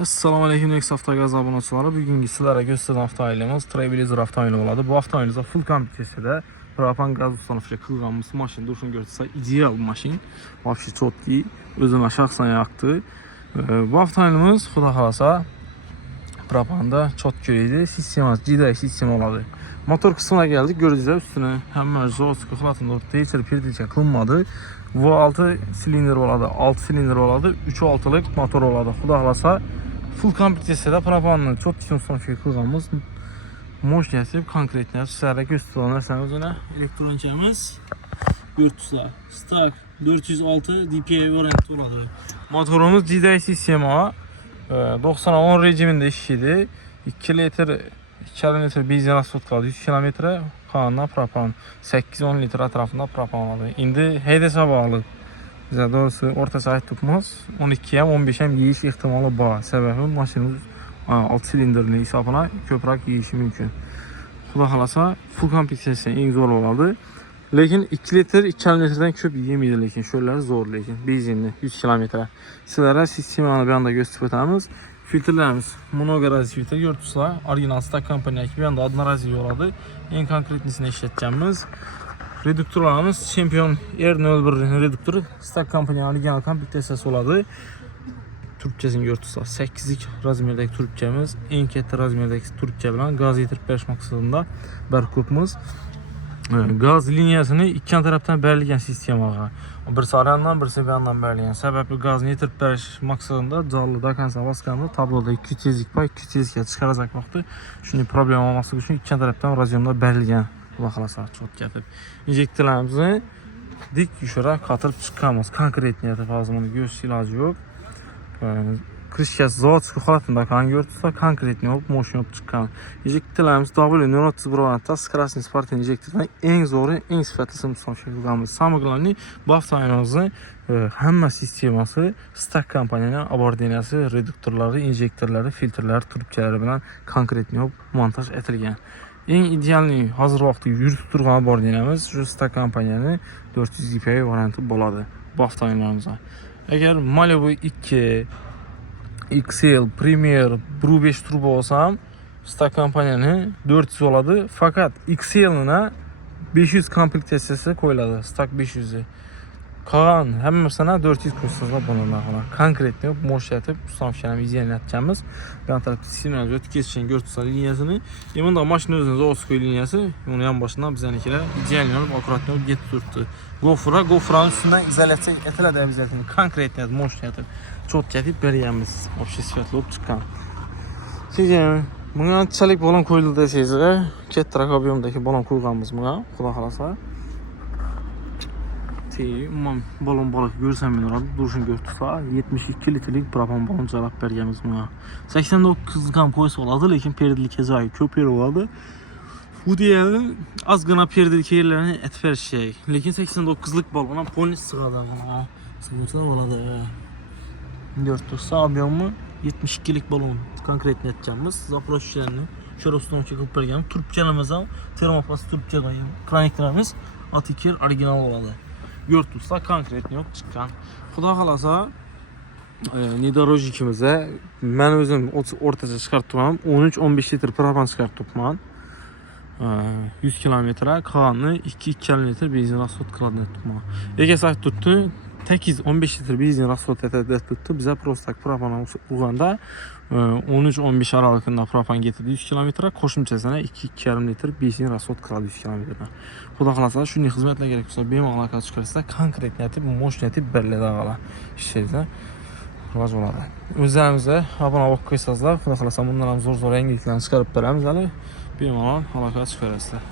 Assalamu alaykum Next Avtogaz abunəçiləri. Bugünkü sizlərə göstərən avtomobilimiz Trailblazer avtomobili. Bu avtomobilimizdə full kompleksiyada propan qaz ustanışı qılğanmış maşın duruşunu görsəsə ideal bir maşın. Vəbşi çotki, özünə şəxsən yaxdı. Bu avtomobilimiz xuda xalasa propanda çot görəydi. Sisteması GDI sistemi oladı. Motor kısmına geldik. Görəcəyik üstünə həmmə zosk xılatında ortaya pirdiçə qılınmadı. Bu 6 silindir oladı, 6 silindir oladı, 3.6'lık motor oladı. Xuda xalasa full kompleksiyada propanın çox son şey qılğanımız moşniyəsi konkretlər sizlərə göstərilən özünə elektronikamiz görürsüzlər. Stak 406 DPI variantı oladı. Motorumuz GDI sistemi 90-10 rejimində işləyir. 2 litr 2 litr benzin rasxod qaldı. 100 kilometre kanına propan 8-10 litre ətrafında propan oladı. İndi HDS-ə bağlı. Bizə doğrusu orta sahib tutmaz. 12'ye 15'e yiyiş ihtimali var. Səbəbi maşınımız 6 silindirli hesabına köprək yiyişi mümkün. Xuda xalasa full kompleksiyası en zor olardı. Lakin 2 litr 2 litreden köp yiyemiydi. Lakin şöyləri zor. Lakin benzinli 100 kilometre. Sizlərə sistemanı bir anda göstərəcəyimiz filtrlərimiz monogarazi filtre görürsüzlər. Orijinal stak kompaniya kimi bir anda adına razı oladı. En konkretlisini işlətəcəyimiz reduktorlarımız Champion R01 reduktoru stak kompaniyanın orijinal kompleksiyası oladı. Türkçəsini görürsüzlər. 8'lik razmerdəki Türkçəmiz en katta razmerdəki Türkçə bilan qaz yetirib bərk məqsədində bərkutmuz. Gaz liniyasını iki tərəfdən bərləyən sistem var. Bir sarıyandan birisi bir yandan bərləyən. Səbəbi qazını yetirib bərk məqsədində canlıda konservasiyasında tabloda 2 tezlik pay 2 tezliyə çıxaracaq vaxtı. Çünki problem olması üçün iki tərəfdən radyonda bərləyən. Baxılasa çok gətirib. İnjektorlarımızı dik düşərək qatırıb çıxamaz. Konkret niyyəti fazımını göz ilacı yox. Krişkəs zavatçı xalatında kan görürsüzsə konkret yox, moşun yox çıxan. İnjektorlarımız W001 Skrasny Sport injektordan en zoru, en sifətli müstəqil şəkildə. Samıqlarını bu avtomobilimizin həmmə sisteması stak kompaniyanın abordiniyası, reduktorları, injektorları, filtrləri, turubçaları bilan konkret yox montaj etilgan. En idealni hazır vaxtı yürütüb durğan abordiniyamiz şu stak kompaniyanın 400 DPI variantı boladı bu avtomobilimizə. Eğer Malibu 2, XL, Premier, Bru 5 turbo olsam stak kompaniyanın 400 oladı. Fakat XL'ına 500 kompleksiyası koyuladı. Stak 500'ü. Kalan həmməsinə 400 kursuzla bununla falan. Konkretli moş yatıb ustam şənəm izləyən edəcəyimiz. Ben tərəfdə sinyal ötkeşən görürsüzlər liniyasını. Emin da maşının özünüzə Oskoy liniyası. Onun yan başından bizənikilər ideal yanıb akuratlı getirdi. GoPro'nun üstündən izolasiya etilədə bizətini konkretli moş yatıb çox gətirib bəriyəmiz. O şey sifətli olub çıxan. Sizə buna çəlik balon koyuldu desəyiz. Ketrak obiyomdakı balon qoyğanımız buna. Xuda xalasa. Umum balon balık görsəm mən duruşun görürsüzlər. 72 litrelik propan balon cavab bərgəmiz buna. 89 qan polis oladı, lakin perdilik cəzayı köpər oladı. Bu deyəli az qana perdilik yerlərini ətfər şey. Lakin 89'lık balona polis sıradan. Sıkıntı oladı. 4 abyomu 72'lik balon konkret netcəmiz. Zaproşçilərini şörosunu çəkib bərgəmiz. Turpçəlimizə termopas turpçədayım. Kraniklərimiz Atikir orijinal oladı. Görürsüzlər konkret yox çıxan. Xuda xalasa nidorojikimizə mən özüm ortaca çıxartdım. 13-15 litr propan çıxartdım. 100 kilometre qalanını 2-2 litr benzin rasxod qıladını tutma. Əgər sahib tutdu 8-15 litr benzin rasxod ətədə tutdu. Bizə prostak propana uğanda 13-15 aralığında propan getirdi 100 kilometre. Qoşumçasına 2-2,5 litr benzin rasxod qıladı 100 kilometre. Xuda xalasa şunun xidmətlə gerek olsa benim alaka çıxarsa konkret niyyəti bu moşniyyəti bəllədə ağala işləyirsə rivaz oladı. Özlərimizə abunə olub qoysazlar. Xuda xalasa bunlardan zor-zor rəngliklərini çıxarıb bərəmiz. Benim alaka çıxarsa.